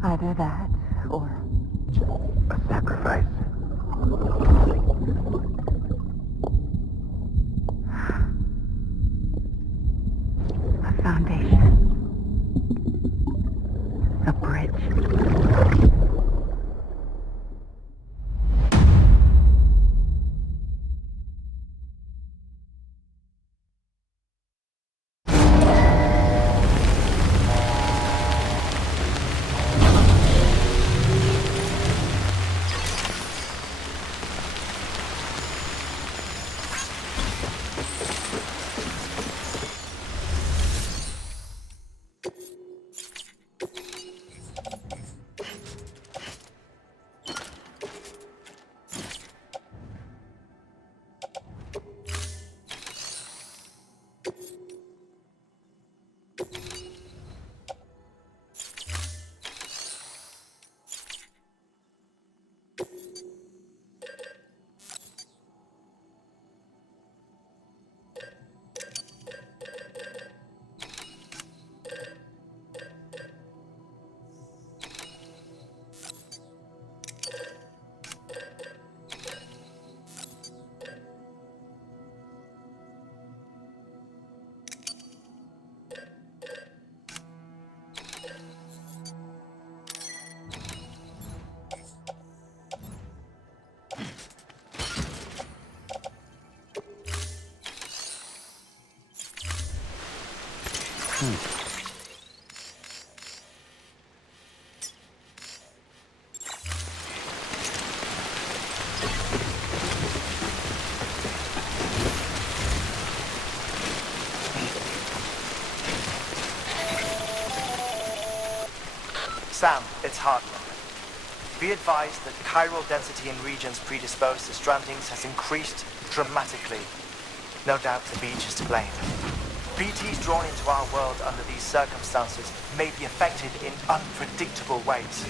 Either that, or A sacrifice. a foundation. A bridge. Sam, it's Hartman. Be advised that chiral density in regions predisposed to strandings has increased dramatically. No doubt the beach is to blame. BTs drawn into our world under these circumstances may be affected in unpredictable ways.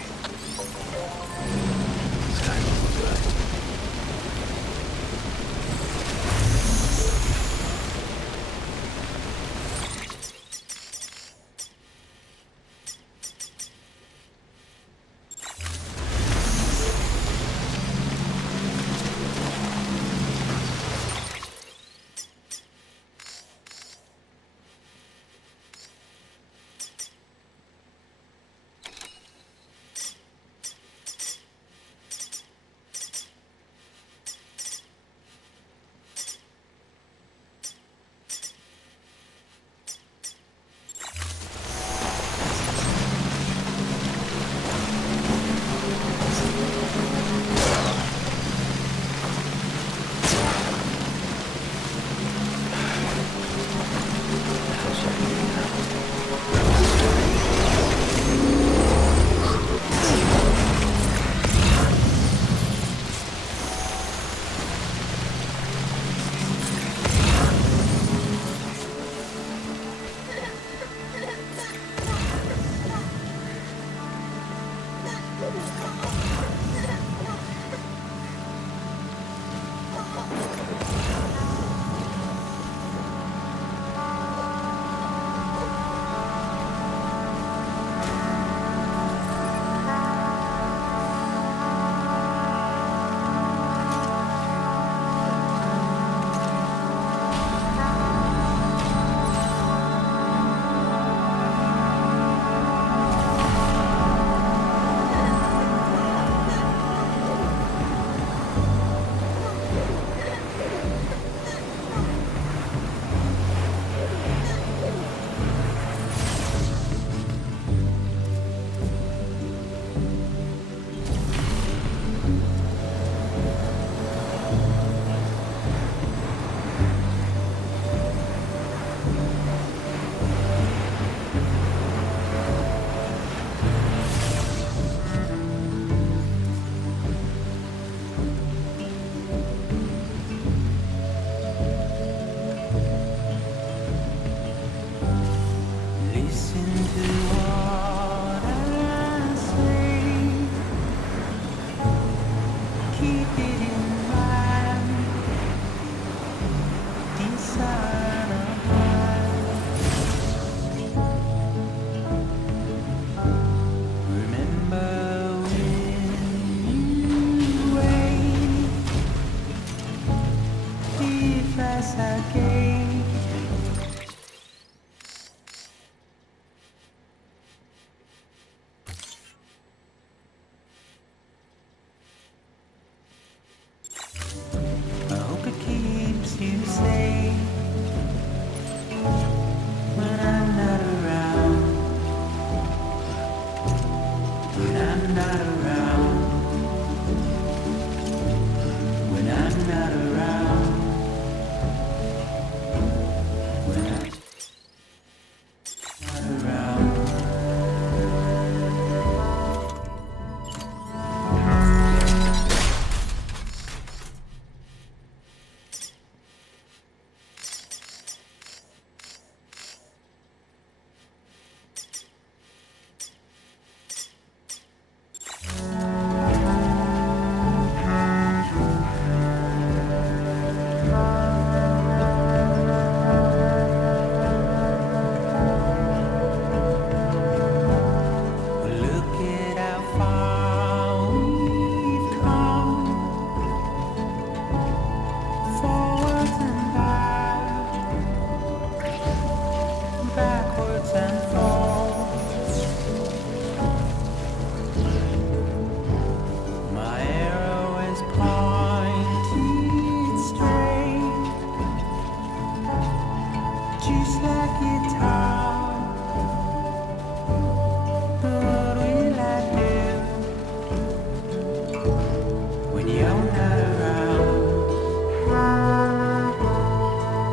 not around, when I'm not around, when I'm not around. Look at how far we've come, forwards and backwards and forwards. My arrow is pointed straight, just like guitar. What will I do when you're not around?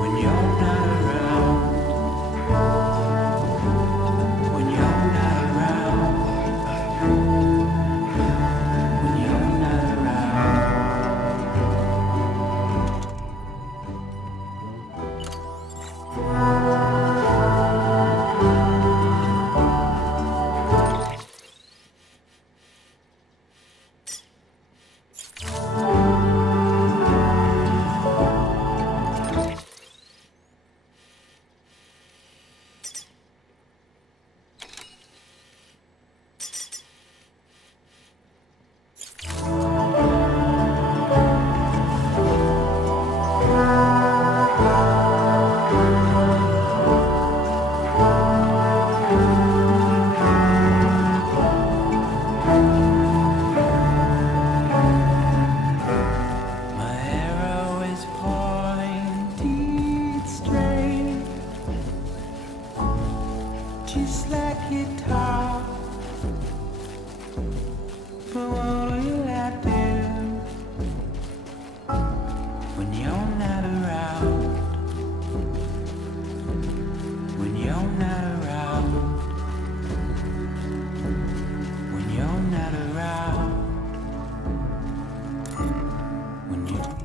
When you're not around? When you're not around? When you're not around? My arrow is pointed straight, just like guitar. But what will I do when you're not around? When you're not around? When you're not around? When you're not around?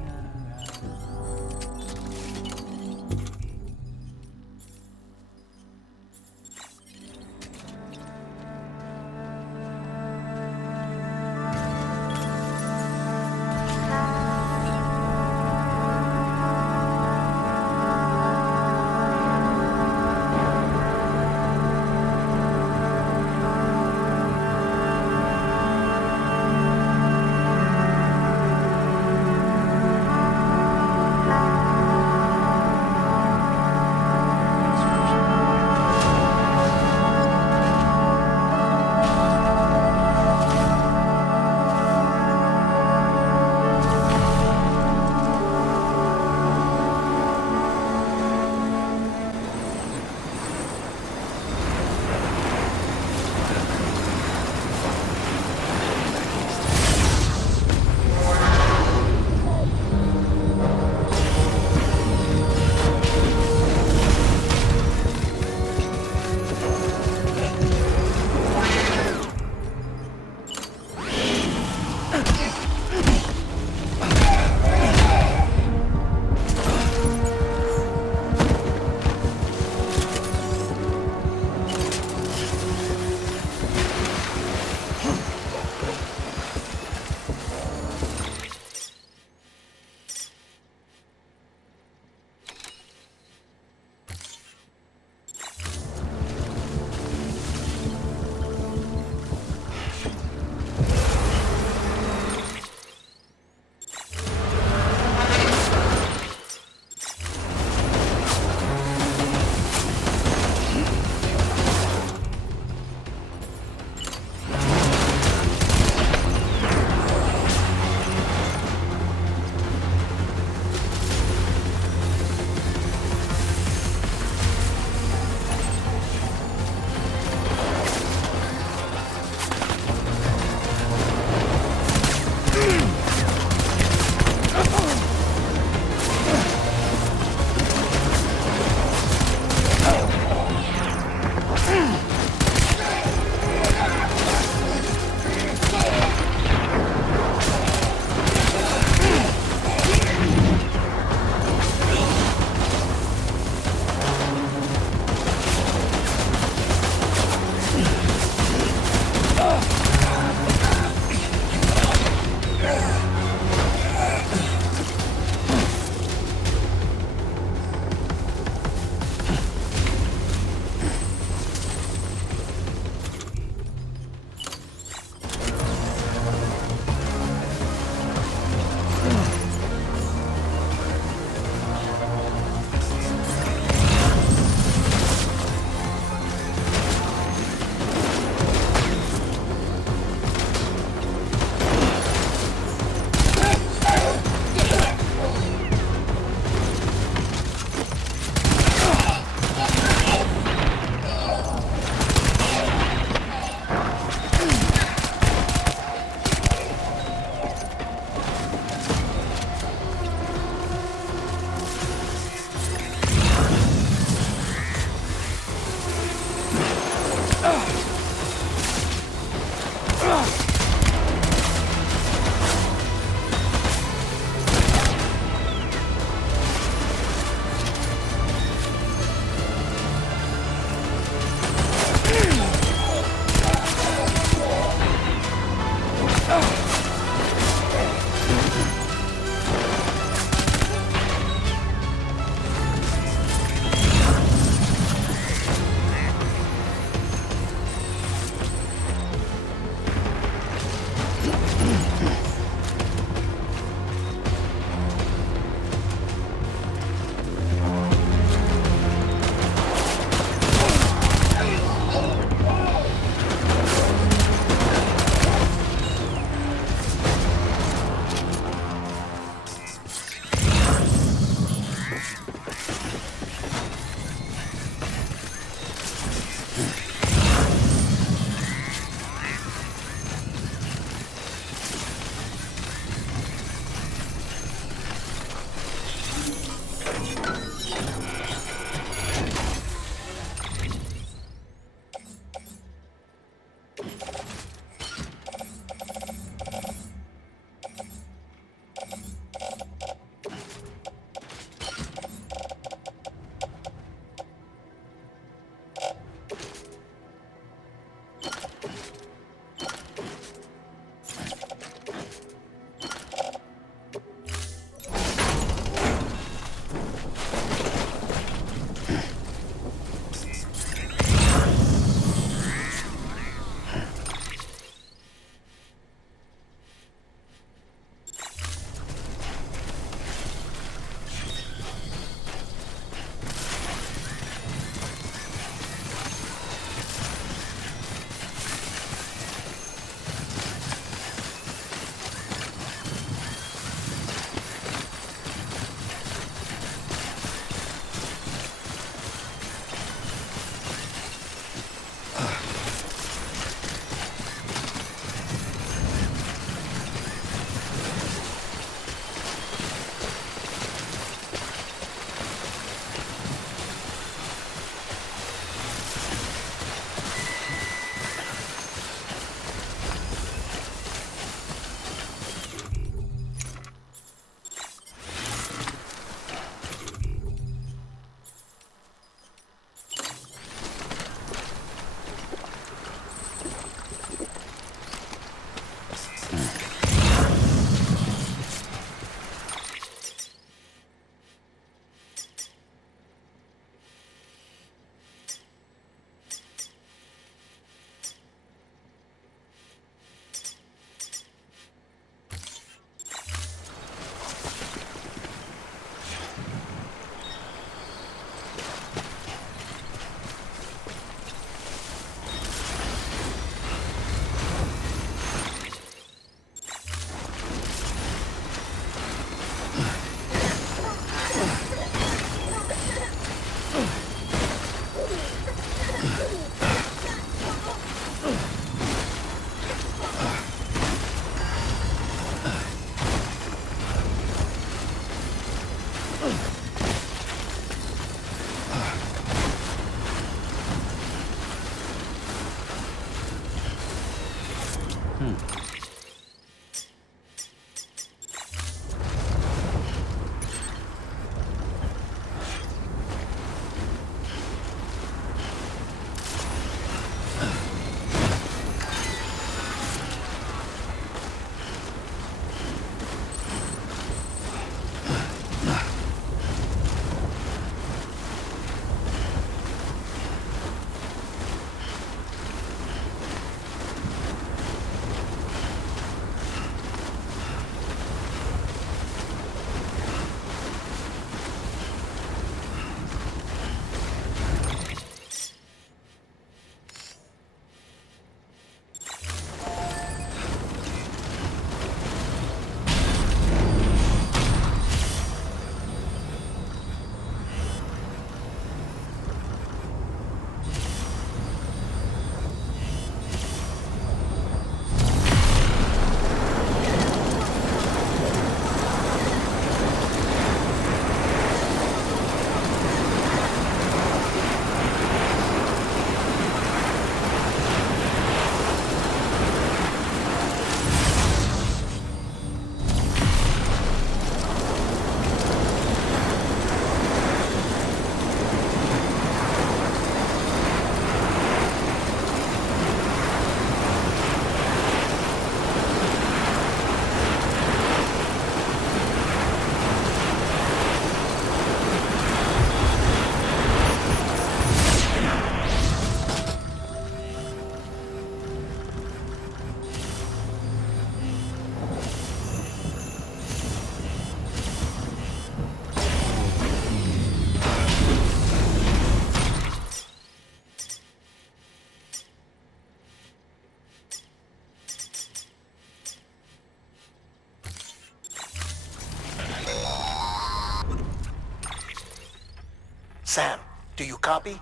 Sam, do you copy?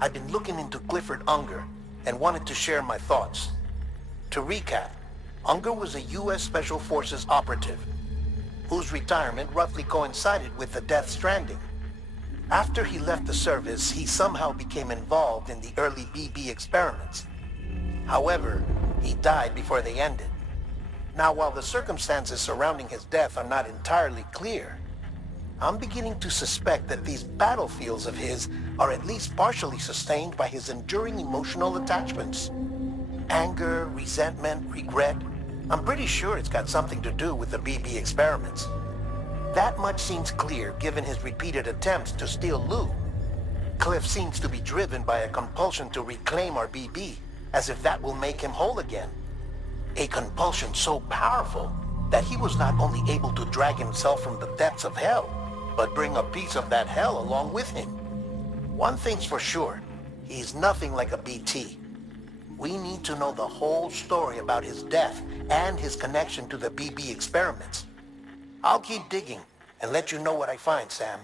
I've been looking into Clifford Unger and wanted to share my thoughts. To recap, Unger was a U.S. Special Forces operative whose retirement roughly coincided with the Death Stranding. After he left the service, he somehow became involved in the early BB experiments. However, he died before they ended. Now, while the circumstances surrounding his death are not entirely clear, I'm beginning to suspect that these battlefields of his are at least partially sustained by his enduring emotional attachments. Anger, resentment, regret. I'm pretty sure it's got something to do with the BB experiments. That much seems clear given his repeated attempts to steal Lou. Cliff seems to be driven by a compulsion to reclaim our BB, as if that will make him whole again. A compulsion so powerful that he was not only able to drag himself from the depths of hell, but bring a piece of that hell along with him. One thing's for sure, he's nothing like a BT. We need to know the whole story about his death and his connection to the BB experiments. I'll keep digging and let you know what I find, Sam.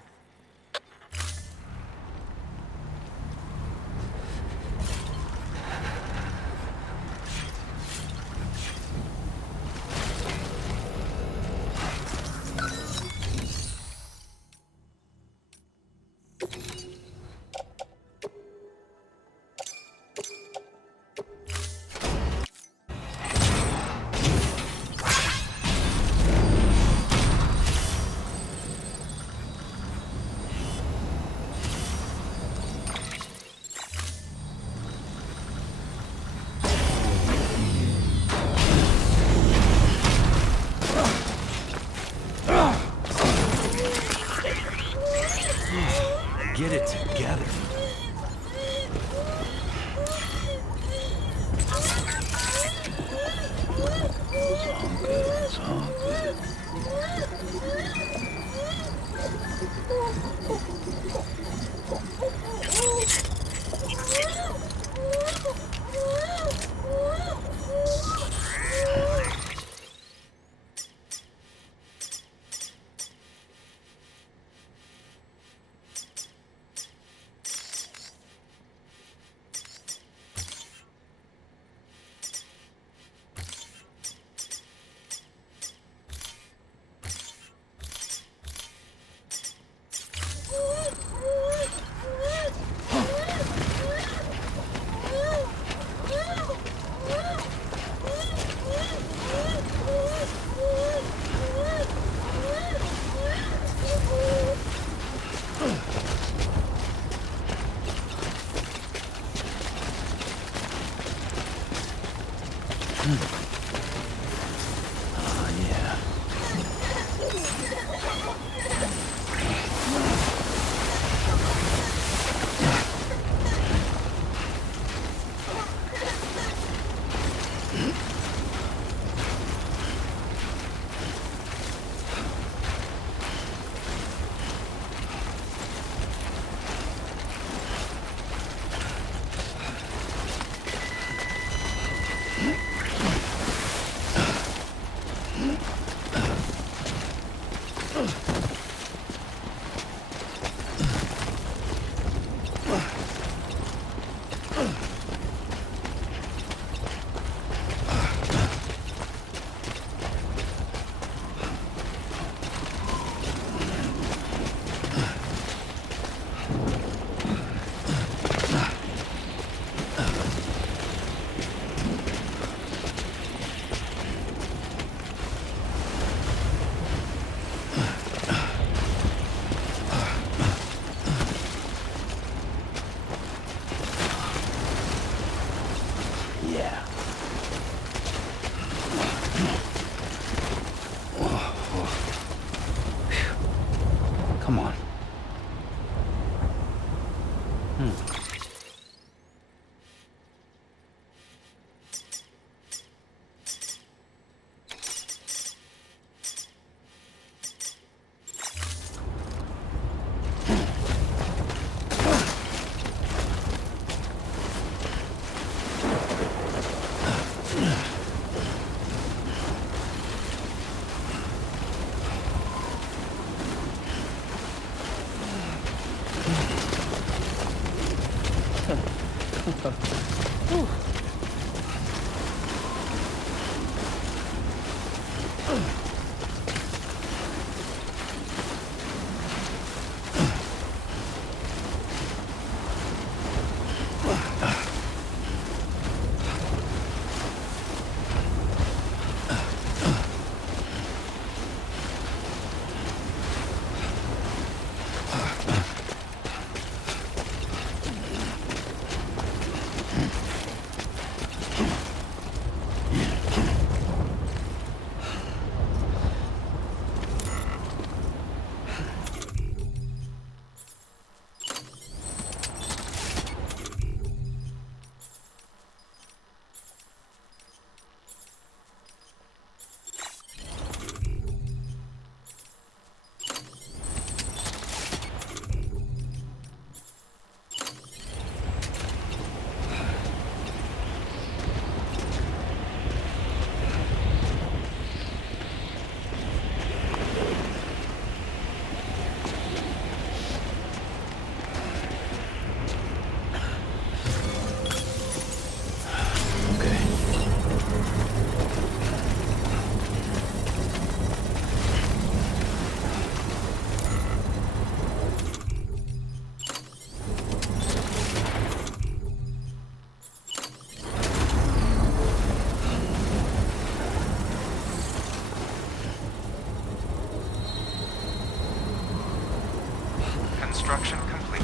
Yeah. Yeah. Come on. Construction complete.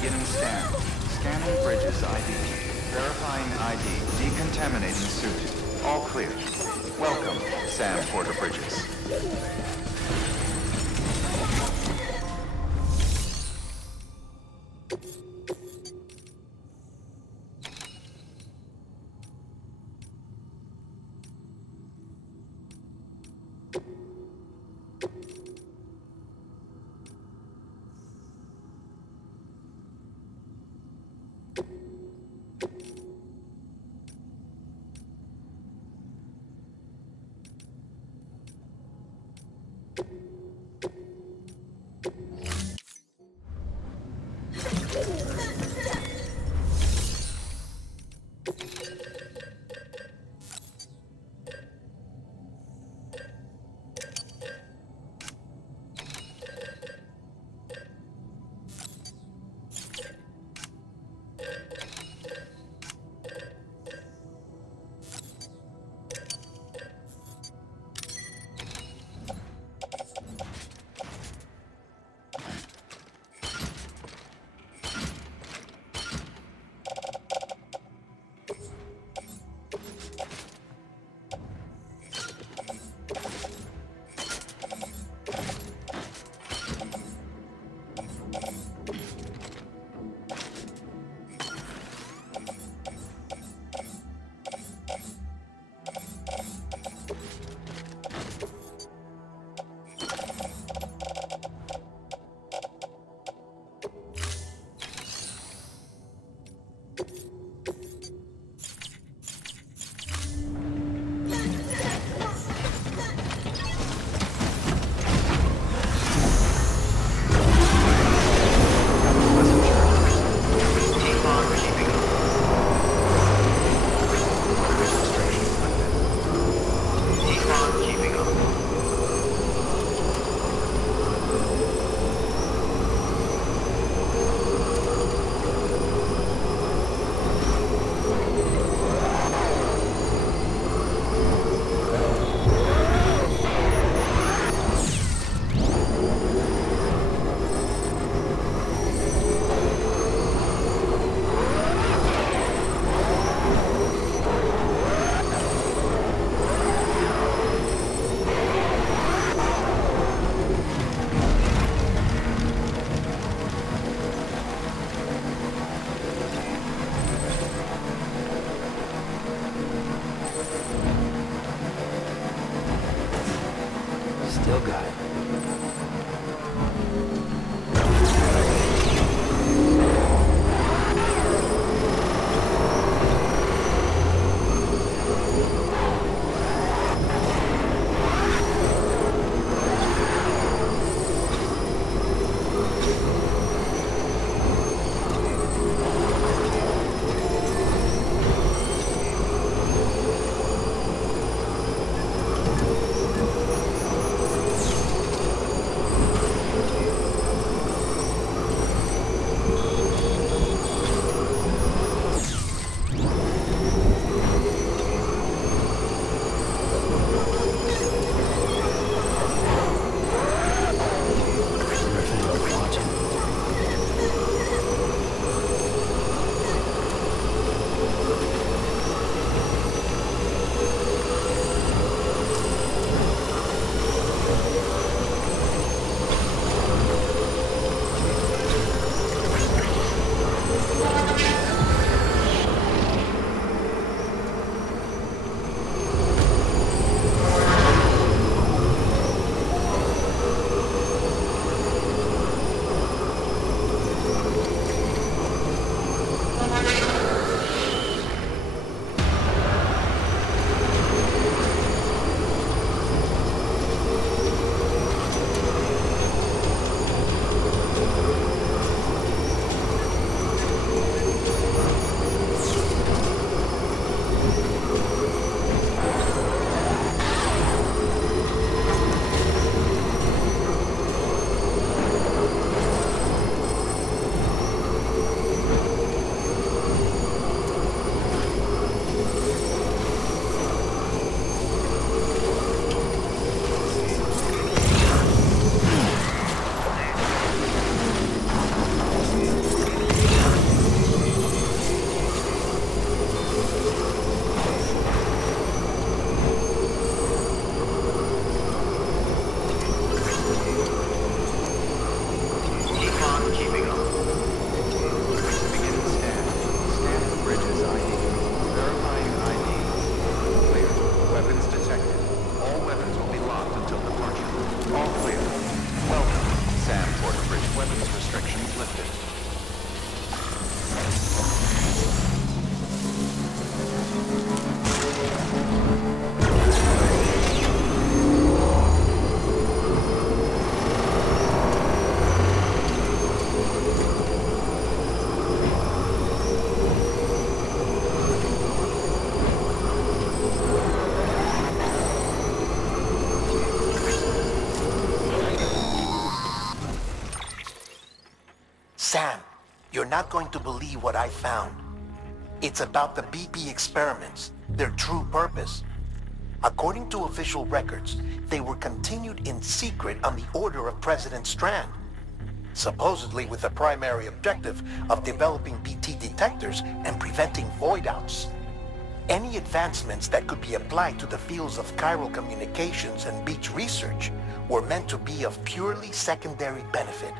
Beginning scan. Scanning Bridges ID. Verifying ID. Decontaminating suit. All clear. Welcome, Sam Porter Bridges. You're not going to believe what I found. It's about the BP experiments, their true purpose. According to official records, they were continued in secret on the order of President Strand, supposedly with the primary objective of developing BT detectors and preventing void-outs. Any advancements that could be applied to the fields of chiral communications and beach research were meant to be of purely secondary benefit.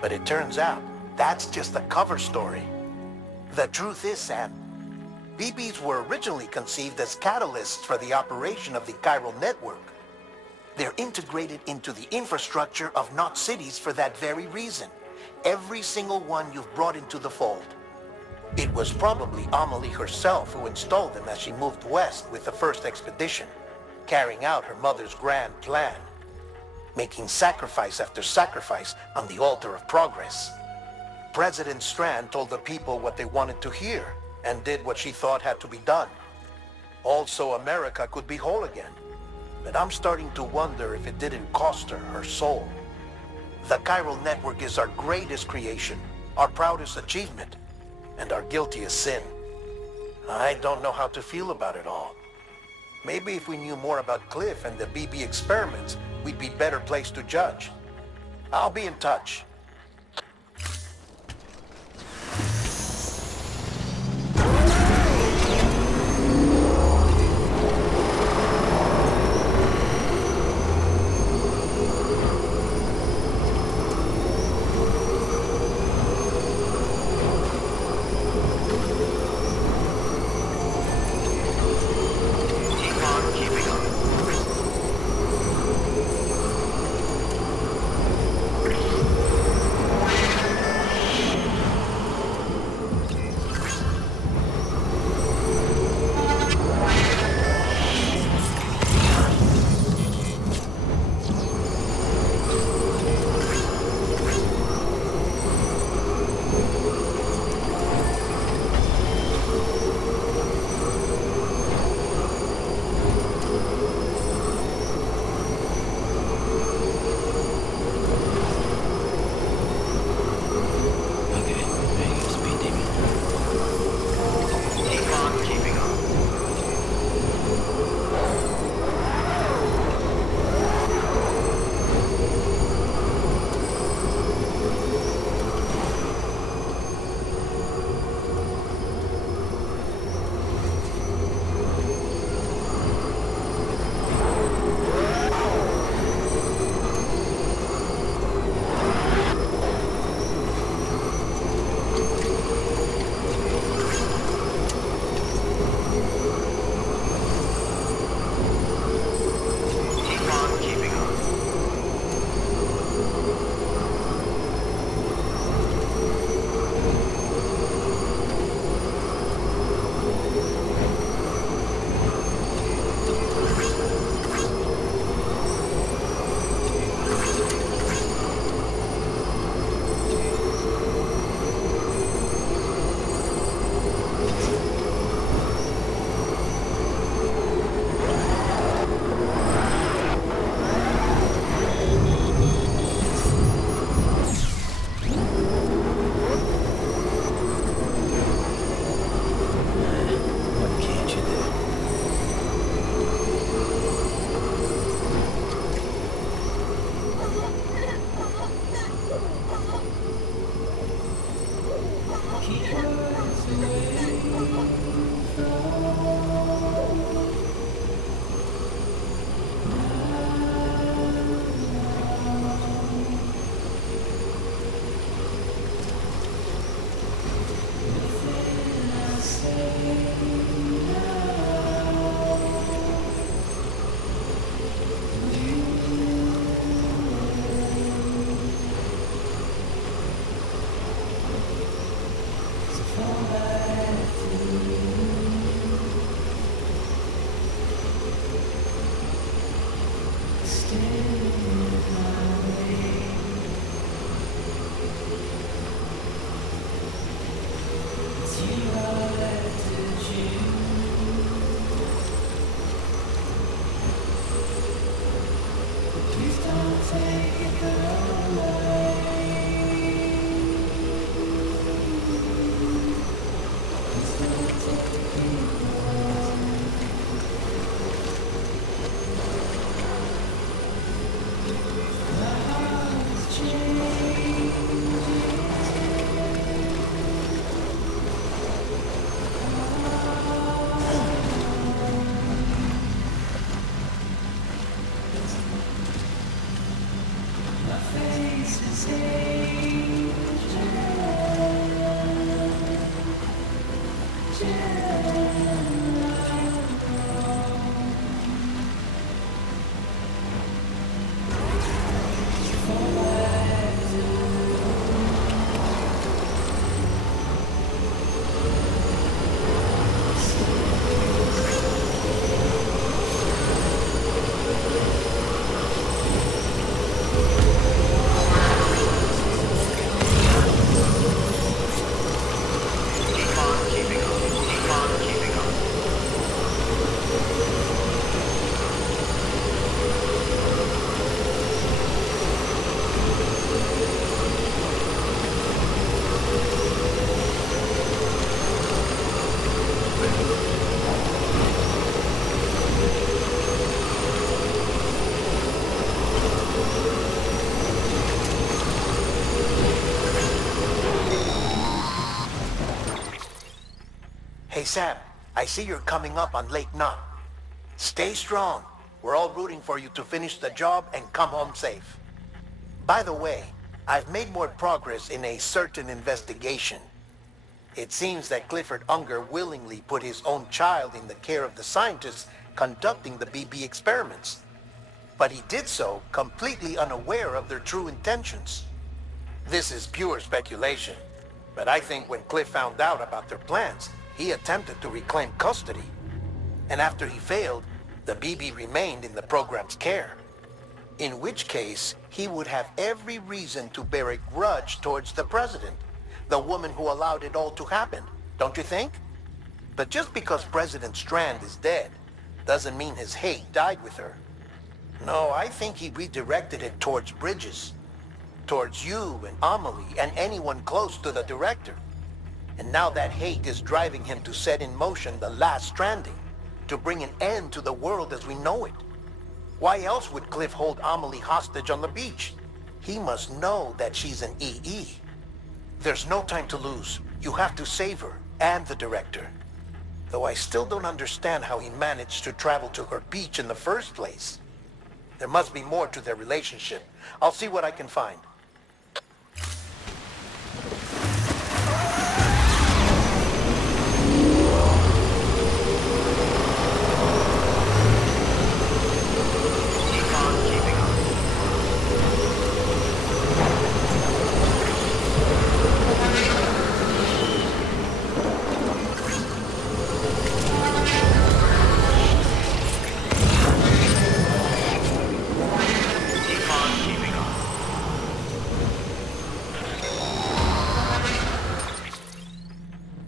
But it turns out, that's just a cover story. The truth is, Sam, BBs were originally conceived as catalysts for the operation of the chiral network. They're integrated into the infrastructure of not cities for that very reason. Every single one you've brought into the fold. It was probably Amelie herself who installed them as she moved west with the first expedition, carrying out her mother's grand plan, making sacrifice after sacrifice on the altar of progress. President Strand told the people what they wanted to hear and did what she thought had to be done. Also, America could be whole again. But I'm starting to wonder if it didn't cost her her soul. The chiral network is our greatest creation, our proudest achievement, and our guiltiest sin. I don't know how to feel about it all. Maybe if we knew more about Cliff and the BB experiments, we'd be better placed to judge. I'll be in touch. Hey Sam, I see you're coming up on Lake Knot. Stay strong. We're all rooting for you to finish the job and come home safe. By the way, I've made more progress in a certain investigation. It seems that Clifford Unger willingly put his own child in the care of the scientists conducting the BB experiments. But he did so completely unaware of their true intentions. This is pure speculation, but I think when Cliff found out about their plans, he attempted to reclaim custody. And after he failed, the BB remained in the program's care. In which case, he would have every reason to bear a grudge towards the president, the woman who allowed it all to happen, don't you think? But just because President Strand is dead, doesn't mean his hate died with her. No, I think he redirected it towards Bridges, towards you and Amelie and anyone close to the director. And now that hate is driving him to set in motion the last stranding, to bring an end to the world as we know it. Why else would Cliff hold Amelie hostage on the beach? He must know that she's an EE. There's no time to lose. You have to save her and the director. Though I still don't understand how he managed to travel to her beach in the first place. There must be more to their relationship. I'll see what I can find.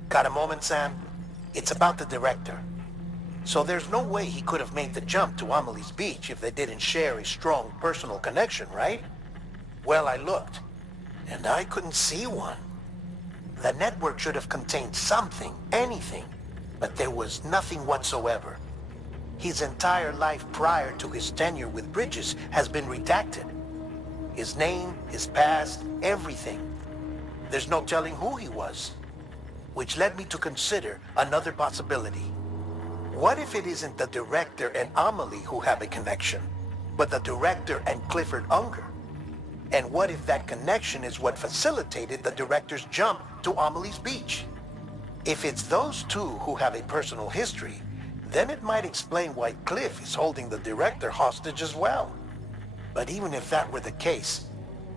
Got a moment, Sam? It's about the director. So there's no way he could have made the jump to Amelie's beach if they didn't share a strong personal connection, right? Well, I looked, and I couldn't see one. The network should have contained something, anything, but there was nothing whatsoever. His entire life prior to his tenure with Bridges has been redacted. His name, his past, everything. There's no telling who he was. Which led me to consider another possibility. What if it isn't the director and Amelie who have a connection, but the director and Clifford Unger? And what if that connection is what facilitated the director's jump to Amelie's beach? If it's those two who have a personal history, then it might explain why Cliff is holding the director hostage as well. But even if that were the case,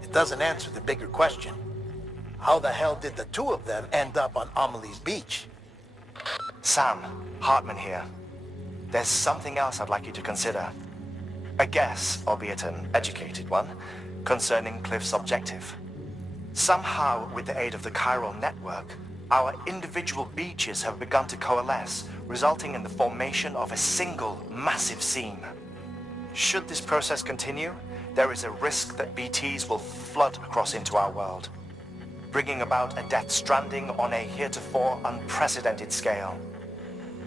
it doesn't answer the bigger question. How the hell did the two of them end up on Amelie's beach? Sam, Hartman here. There's something else I'd like you to consider. A guess, albeit an educated one, concerning Cliff's objective. Somehow, with the aid of the chiral network, our individual beaches have begun to coalesce, resulting in the formation of a single, massive seam. Should this process continue, there is a risk that BTs will flood across into our world, bringing about a Death Stranding on a heretofore unprecedented scale.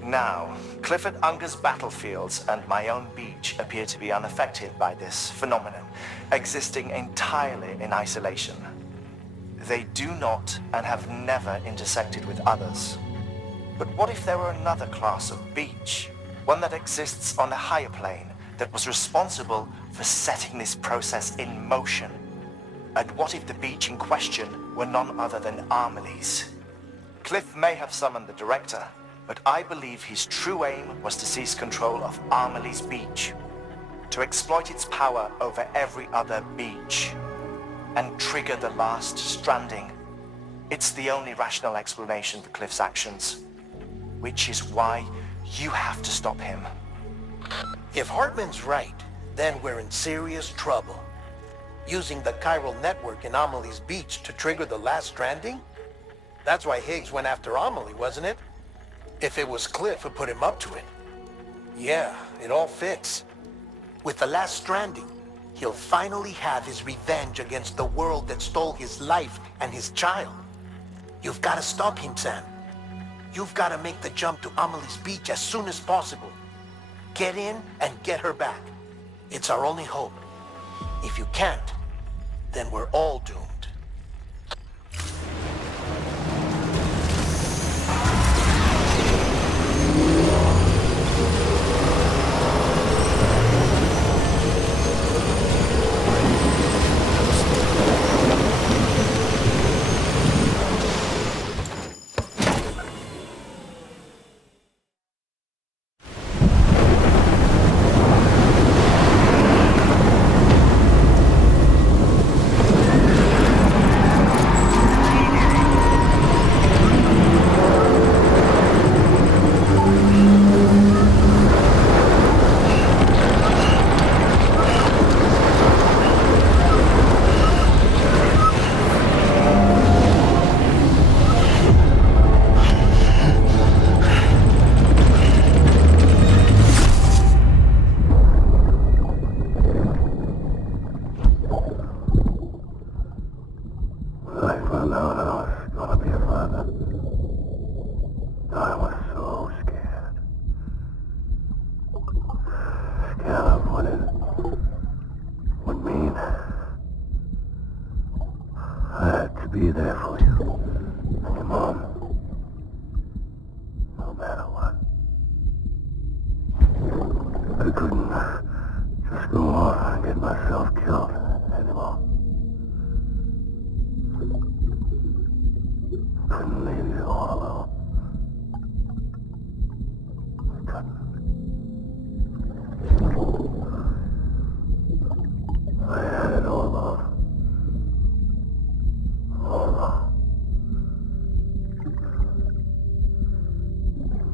Now, Clifford Unger's battlefields and my own beach appear to be unaffected by this phenomenon, existing entirely in isolation. They do not and have never intersected with others. But what if there were another class of beach, one that exists on a higher plane, that was responsible for setting this process in motion? And what if the beach in question were none other than Amelie's? Cliff may have summoned the director, but I believe his true aim was to seize control of Amelie's beach, to exploit its power over every other beach, and trigger the last stranding. It's the only rational explanation for Cliff's actions, which is why you have to stop him. If Hartman's right, then we're in serious trouble. Using the chiral network in Amelie's beach to trigger the last stranding? That's why Higgs went after Amelie, wasn't it? If it was Cliff who put him up to it. Yeah, it all fits. With the last stranding, he'll finally have his revenge against the world that stole his life and his child. You've got to stop him, Sam. You've got to make the jump to Amelie's beach as soon as possible. Get in and get her back. It's our only hope. If you can't, then we're all doomed. I was so scared. Scared of what it would mean. I had to be there for you and your mom. No matter what. I couldn't just go off and get myself killed anymore. Couldn't leave you all alone. I couldn't. I had it all off. All wrong.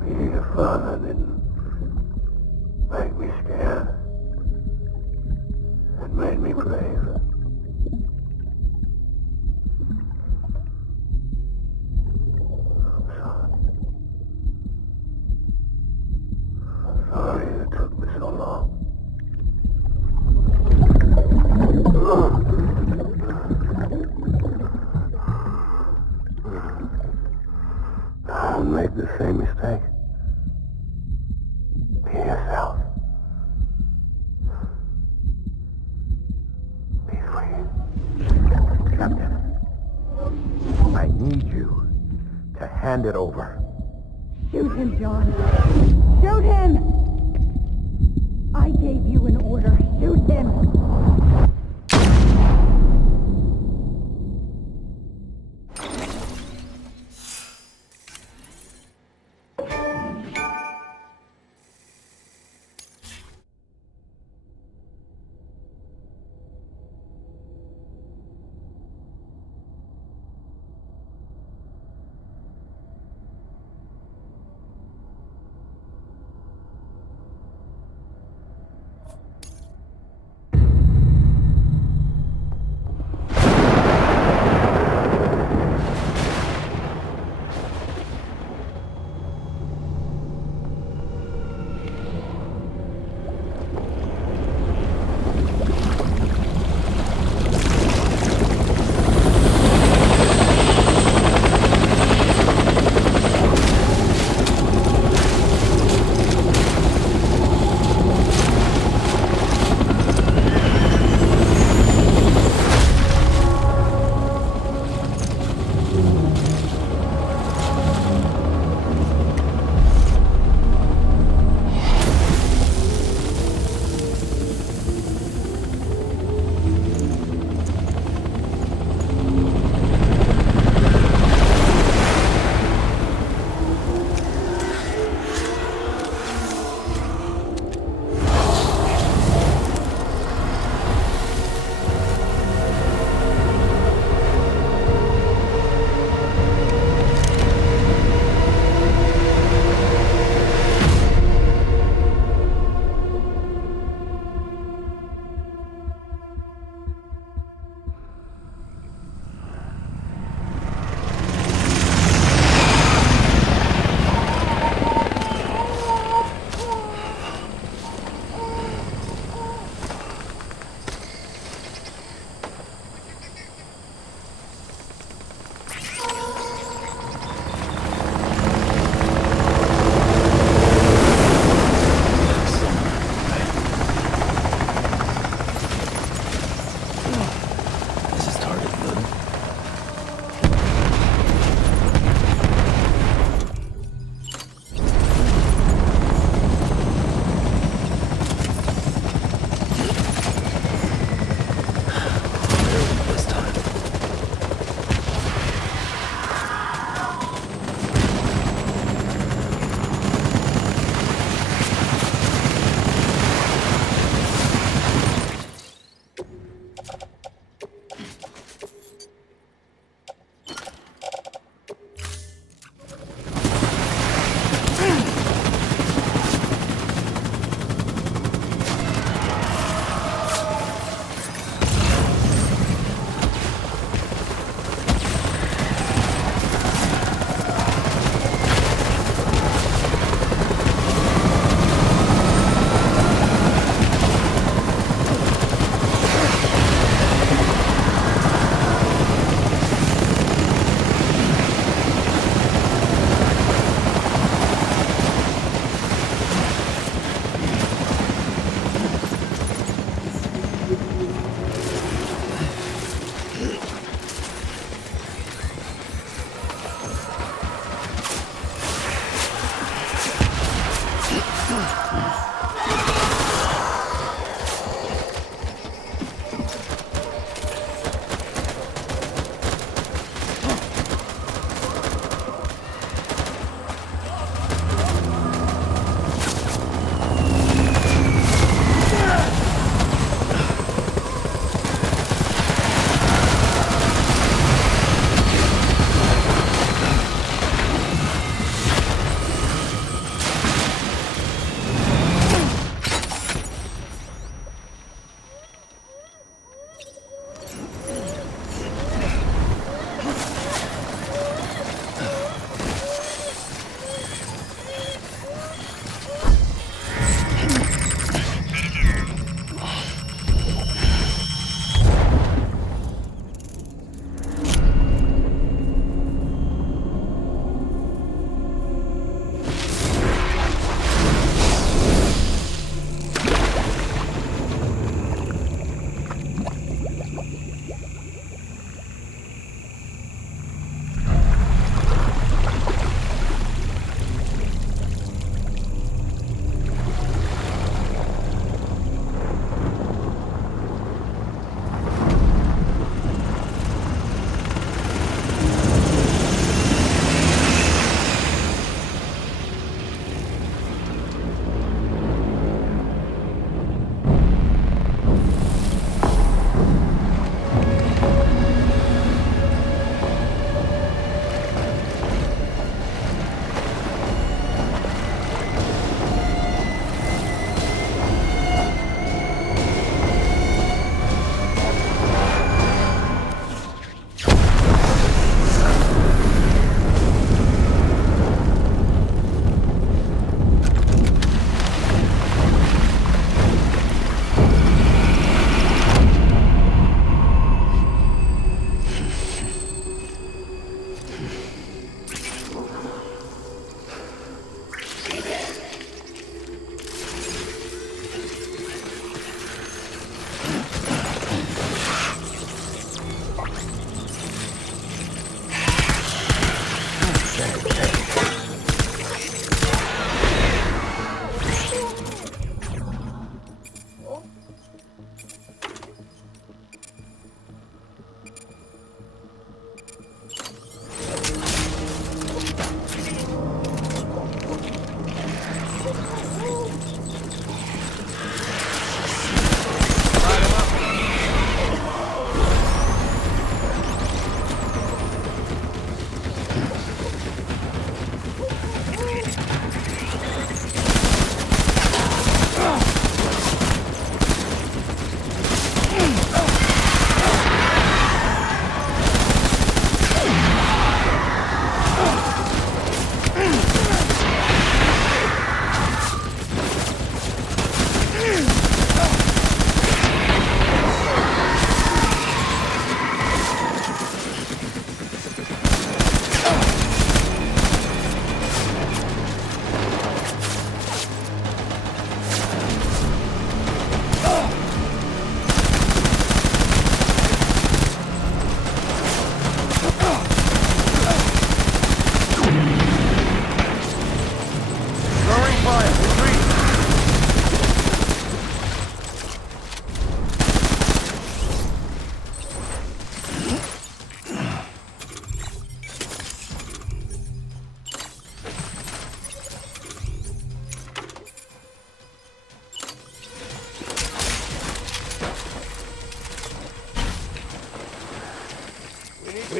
Being a father didn't make me scared. It made me brave. I'm sorry. I'm sorry it took me so long. Don't make the same mistake. Be yourself. Be free. Captain, I need you to hand it over. Shoot him, John. Shoot him! I gave you an order. Shoot him!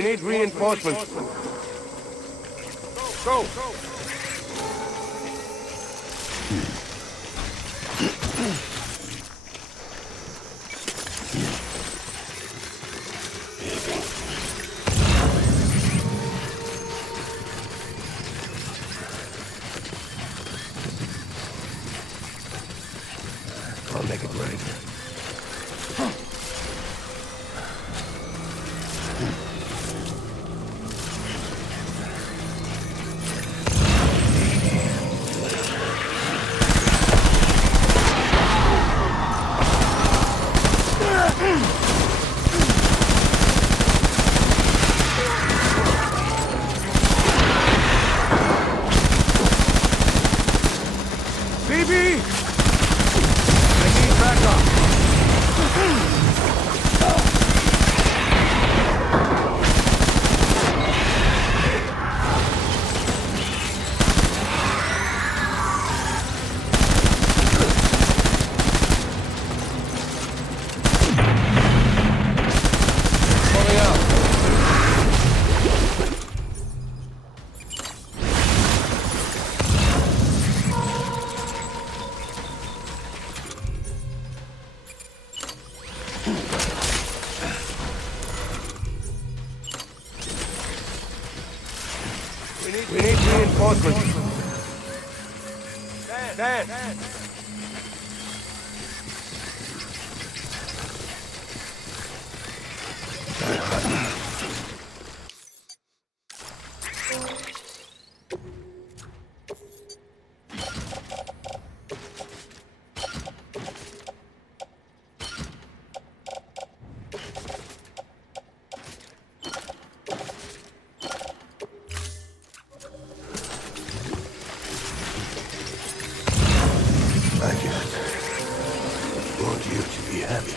need reinforcements. Go! I'll make it right. We need reinforcements. Dad! I just want you to be happy.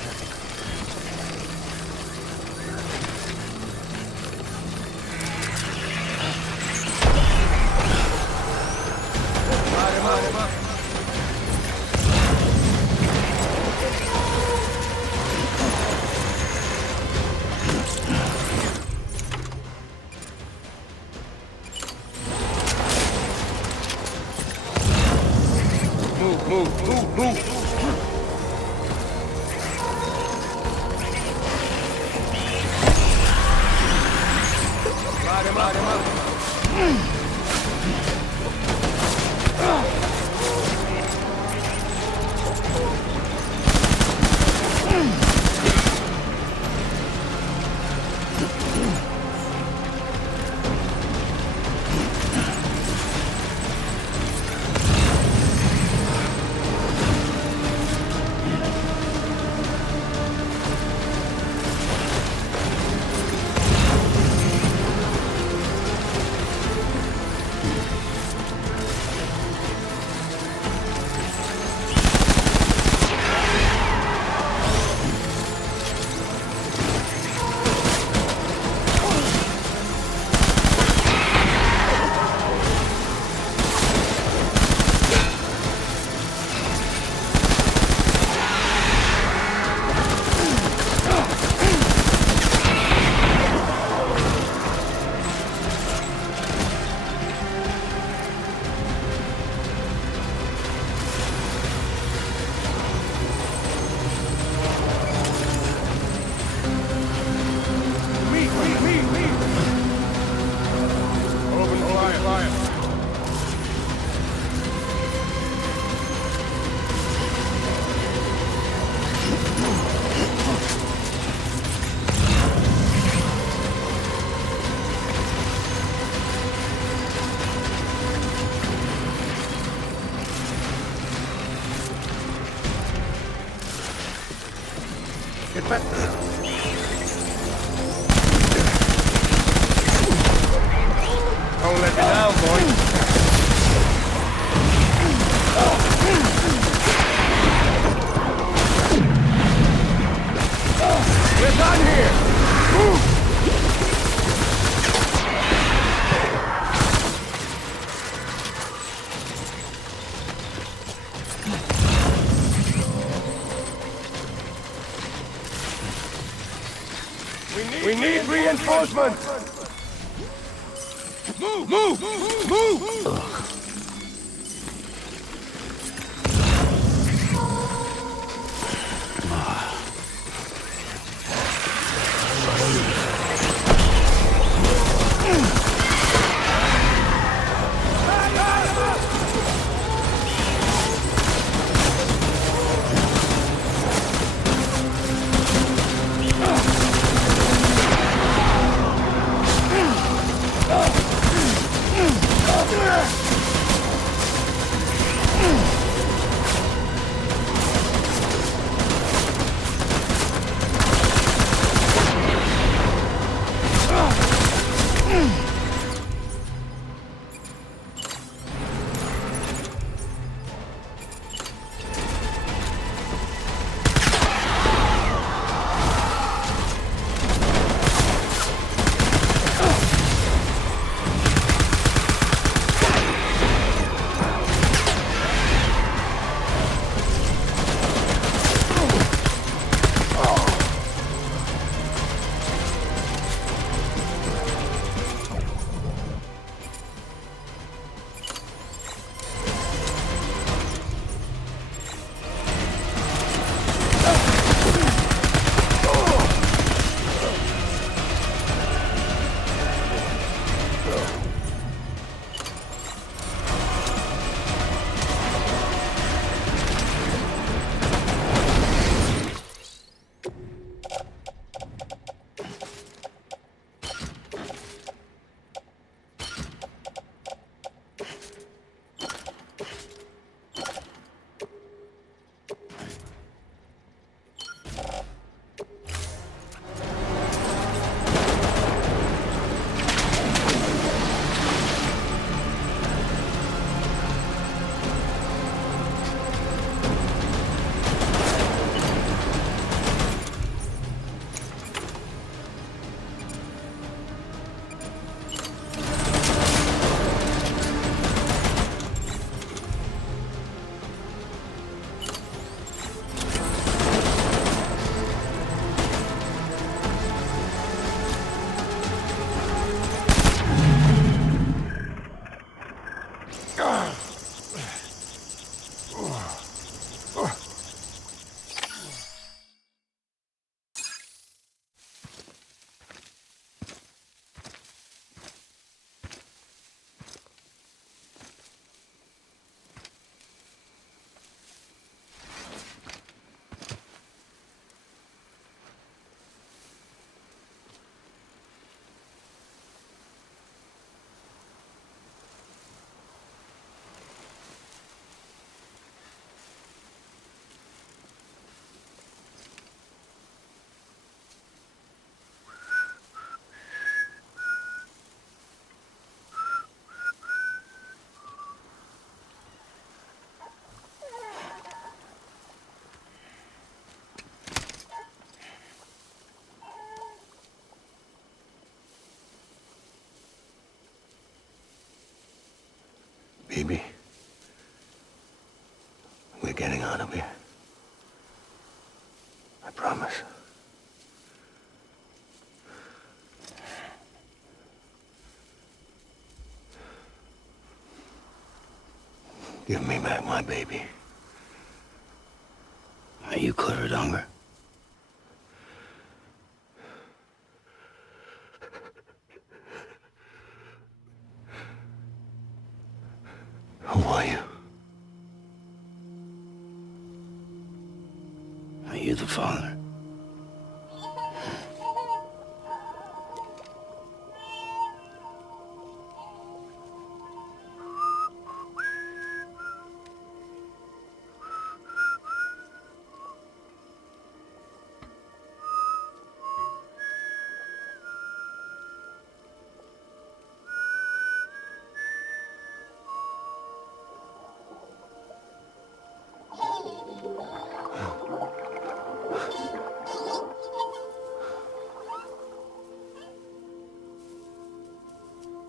Move! Ride him up. Get back. Don't let me down, boy. We're done here. Move. We need reinforcements! Baby, we're getting out of here. I promise. Give me back my baby. Are you Clifford Unger? Who are you? Are you the father?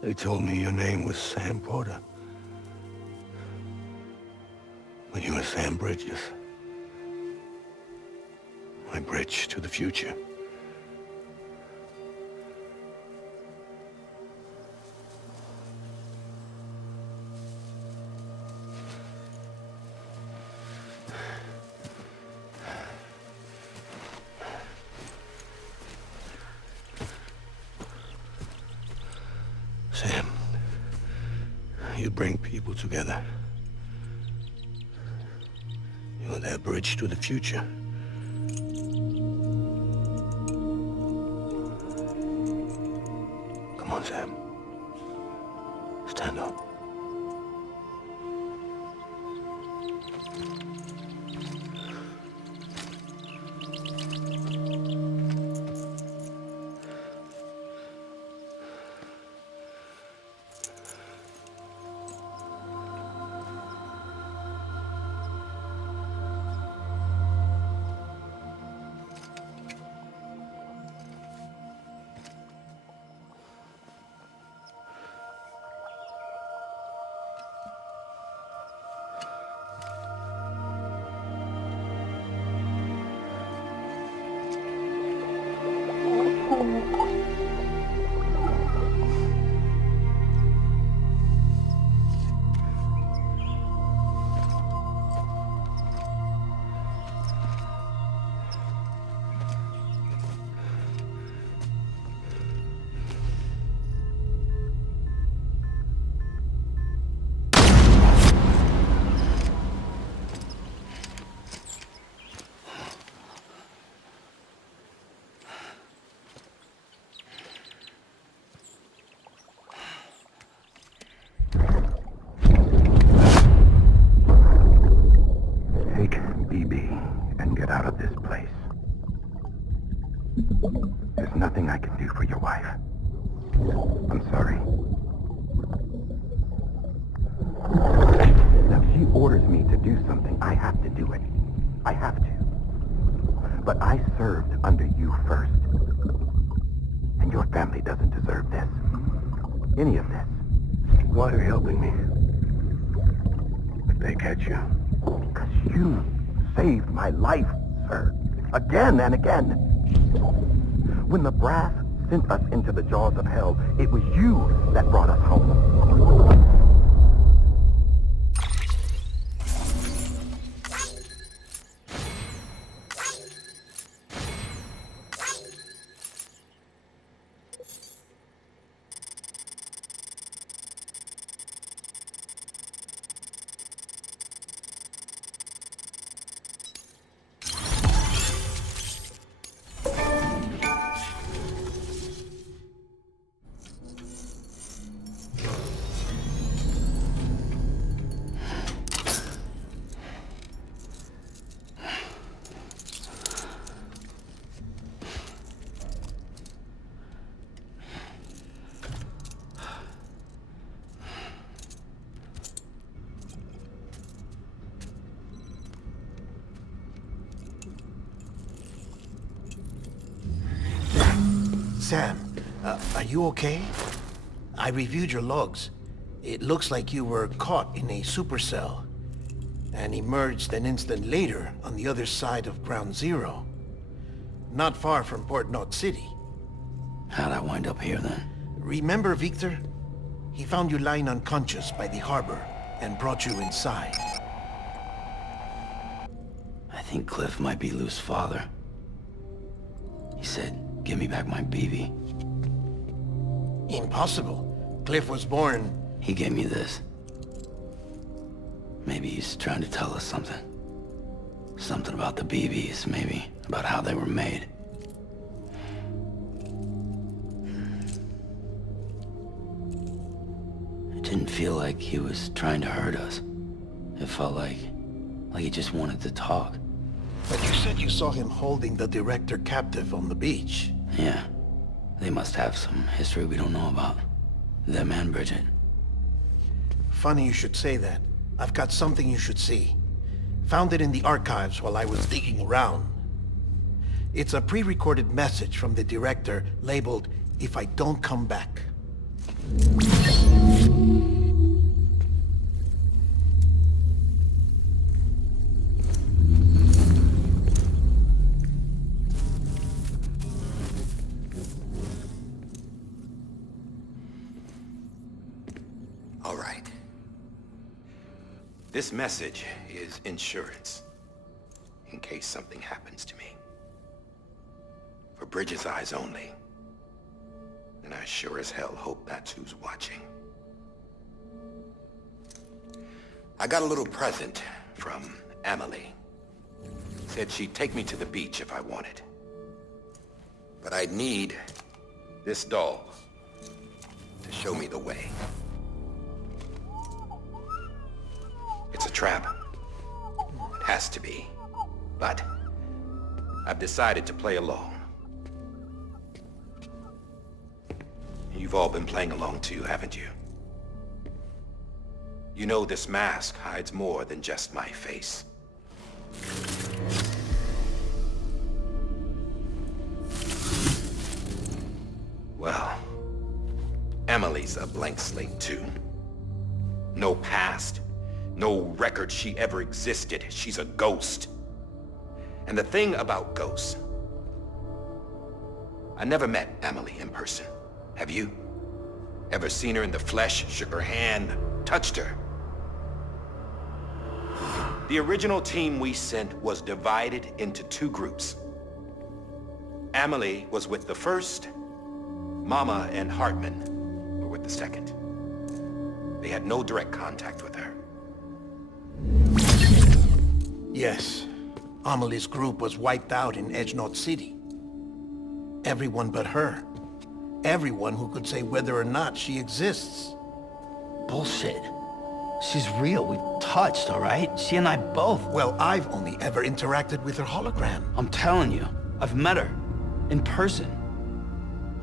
They told me your name was Sam Porter. But you were Sam Bridges. My bridge to the future. You bring people together. You're that bridge to the future. Come on, Sam. Stand up. Out of this place. There's nothing I can do for your wife. I'm sorry. Now, if she orders me to do something, I have to do it. I have to. But I served under you first. And your family doesn't deserve this. Any of this. Why are you helping me? If they catch you. Because you saved my life, sir. Again and again. When the brass sent us into the jaws of hell, it was you that brought us home. Sam, are you okay? I reviewed your logs. It looks like you were caught in a supercell and emerged an instant later on the other side of Ground Zero. Not far from Port Knot City. How'd I wind up here then? Remember Victor? He found you lying unconscious by the harbor and brought you inside. I think Cliff might be Lou's father. He said, give me back my BB. Impossible. Cliff was born... He gave me this. Maybe he's trying to tell us something. Something about the BBs, maybe. About how they were made. It didn't feel like he was trying to hurt us. It felt like he just wanted to talk. But you said you saw him holding the director captive on the beach. Yeah. They must have some history we don't know about. Them and Bridget. Funny you should say that. I've got something you should see. Found it in the archives while I was digging around. It's a pre-recorded message from the director labeled, "If I don't come back." All right. This message is insurance, in case something happens to me. For Bridget's eyes only. And I sure as hell hope that's who's watching. I got a little present from Emily. Said she'd take me to the beach if I wanted. But I'd need this doll to show me the way. It's a trap. It has to be. But I've decided to play along. You've all been playing along too, haven't you? You know this mask hides more than just my face. Well, Emily's a blank slate too. No past, no record she ever existed. She's a ghost. And the thing about ghosts, I never met Emily in person. Have you? Ever seen her in the flesh, shook her hand, touched her? The original team we sent was divided into two groups. Emily was with the first, Mama and Hartman were with the second. They had no direct contact with her. Yes. Amelie's group was wiped out in Edgenorth City. Everyone but her. Everyone who could say whether or not she exists. Bullshit. She's real. We've touched, all right? She and I both. Well, I've only ever interacted with her hologram. I'm telling you, I've met her. In person.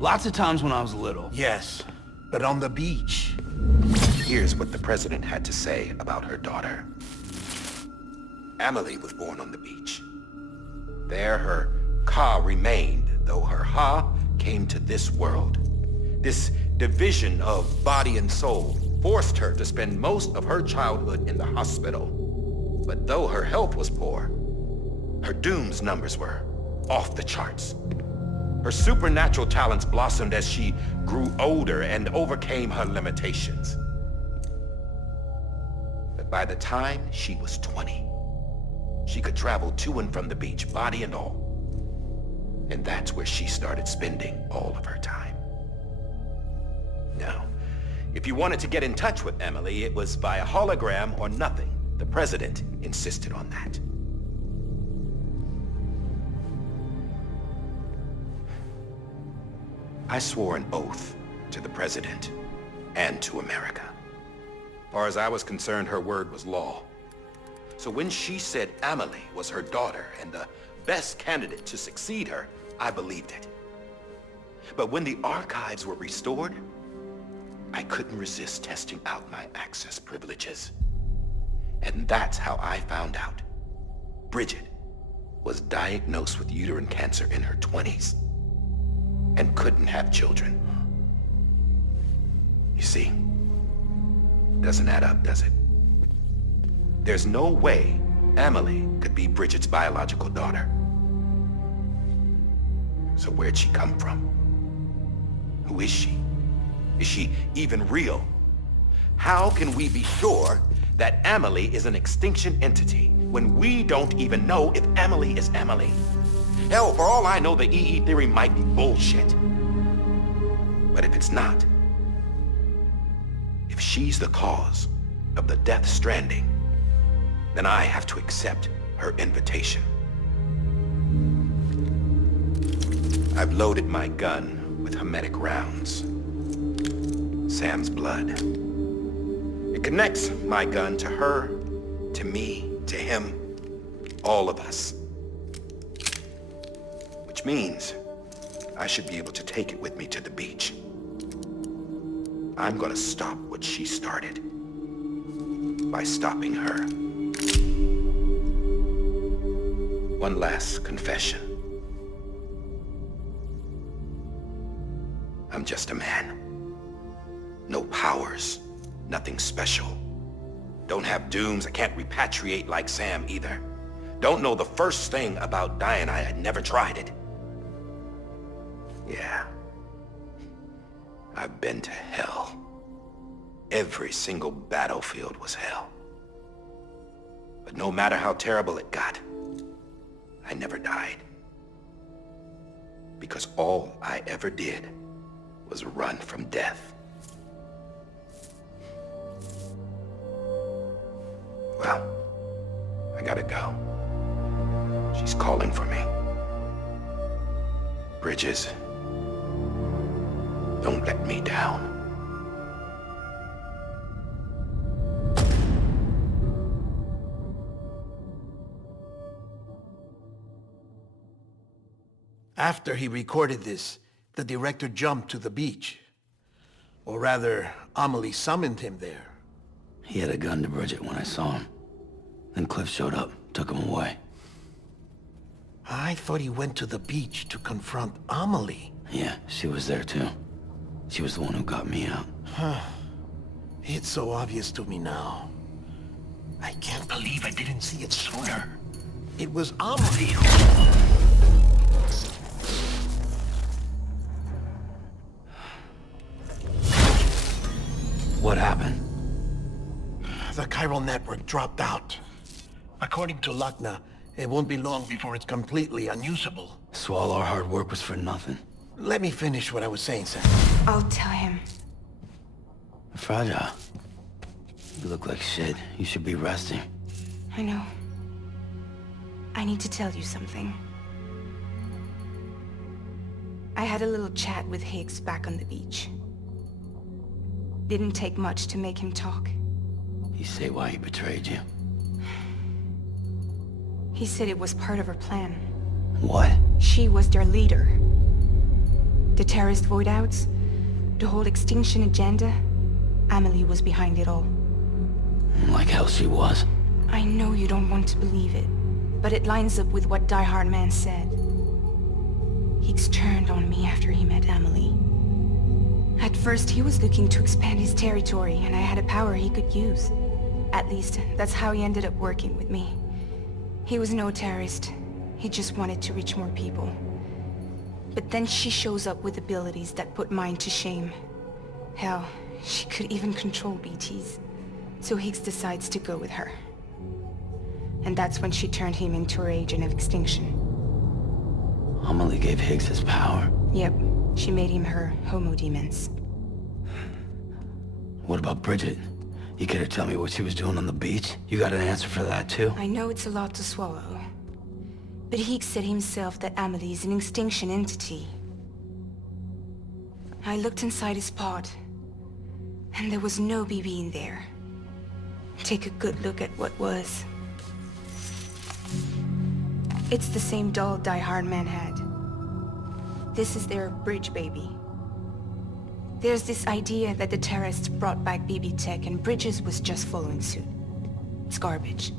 Lots of times when I was little. Yes, but on the beach. Here's what the president had to say about her daughter. Emily was born on the beach. There her Ka remained, though her Ha came to this world. This division of body and soul forced her to spend most of her childhood in the hospital. But though her health was poor, her Doom's numbers were off the charts. Her supernatural talents blossomed as she grew older and overcame her limitations. But by the time she was 20, she could travel to and from the beach, body and all. And that's where she started spending all of her time. Now, if you wanted to get in touch with Emily, it was via hologram or nothing. The president insisted on that. I swore an oath to the president and to America. As far as I was concerned, her word was law. So when she said Emily was her daughter and the best candidate to succeed her, I believed it. But when the archives were restored, I couldn't resist testing out my access privileges. And that's how I found out. Bridget was diagnosed with uterine cancer in her 20s and couldn't have children. You see, doesn't add up, does it? There's no way Emily could be Bridget's biological daughter. So where'd she come from? Who is she? Is she even real? How can we be sure that Emily is an extinction entity when we don't even know if Emily is Emily? Hell, for all I know, the EE theory might be bullshit. But if it's not, if she's the cause of the Death Stranding, then I have to accept her invitation. I've loaded my gun with hermetic rounds. Sam's blood. It connects my gun to her, to me, to him, all of us. Which means I should be able to take it with me to the beach. I'm gonna stop what she started by stopping her. One last confession. I'm just a man. No powers, nothing special. Don't have dooms, I can't repatriate like Sam either. Don't know the first thing about dying, I had never tried it. Yeah. I've been to hell. Every single battlefield was hell. But no matter how terrible it got, I never died. Because all I ever did was run from death. Well, I gotta go. She's calling for me. Bridges, don't let me down. After he recorded this, the director jumped to the beach. Or rather, Amelie summoned him there. He had a gun to Bridget when I saw him. Then Cliff showed up, took him away. I thought he went to the beach to confront Amelie. Yeah, she was there too. She was the one who got me out. It's so obvious to me now. I can't believe I didn't see it sooner. It was Amelie who... What happened? The chiral network dropped out. According to Lakna, it won't be long before it's completely unusable. So all our hard work was for nothing. Let me finish what I was saying, Sam. I'll tell him. Fragile. You look like shit. You should be resting. I know. I need to tell you something. I had a little chat with Higgs back on the beach. Didn't take much to make him talk. You say why he betrayed you? He said it was part of her plan. What? She was their leader. The terrorist void-outs, the whole extinction agenda, Amelie was behind it all. Like hell she was. I know you don't want to believe it, but it lines up with what Die Hard Man said. Higgs turned on me after he met Amelie. At first, he was looking to expand his territory, and I had a power he could use. At least, that's how he ended up working with me. He was no terrorist. He just wanted to reach more people. But then she shows up with abilities that put mine to shame. Hell, she could even control BTs. So Higgs decides to go with her. And that's when she turned him into her agent of extinction. Amelie gave Higgs his power. Yep. She made him her homo demons. What about Bridget? You care to tell me what she was doing on the beach? You got an answer for that too? I know it's a lot to swallow. But Higgs said himself that Amelie is an extinction entity. I looked inside his pod, and there was no BB in there. Take a good look at what was. It's the same doll Die Hard Man had. This is their bridge baby. There's this idea that the terrorists brought back BB tech and Bridges was just following suit. It's garbage.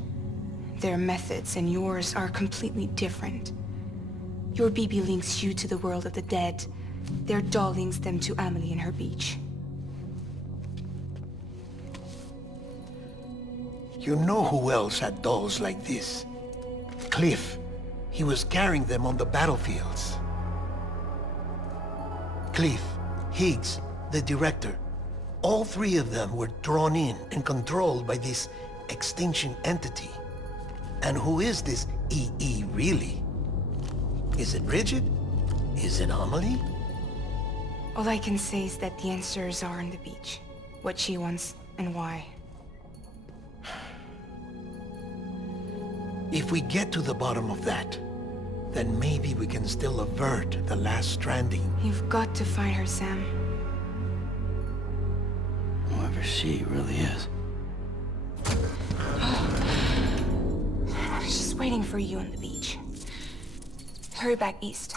Their methods and yours are completely different. Your BB links you to the world of the dead. Their doll links them to Amelie and her beach. You know who else had dolls like this? Cliff. He was carrying them on the battlefields. Cliff, Higgs, the director, all three of them were drawn in and controlled by this extinction entity. And who is this EE really? Is it Bridget? Is it Amelie? All I can say is that the answers are on the beach. What she wants and why. If we get to the bottom of that, then maybe we can still avert the last stranding. You've got to find her, Sam. Whoever she really is. She's waiting for you on the beach. Hurry back east.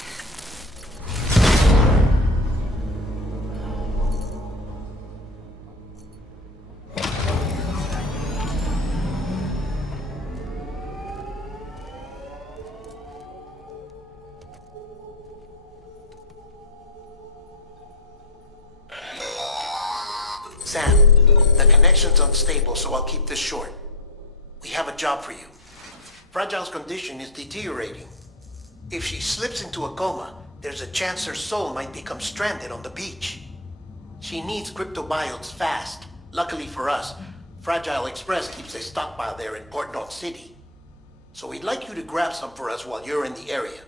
Sam, the connection's unstable, so I'll keep this short. We have a job for you. Fragile's condition is deteriorating. If she slips into a coma, there's a chance her soul might become stranded on the beach. She needs cryptobiotes fast. Luckily for us, Fragile Express keeps a stockpile there in Port North City. So we'd like you to grab some for us while you're in the area.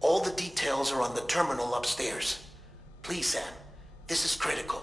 All the details are on the terminal upstairs. Please, Sam, this is critical.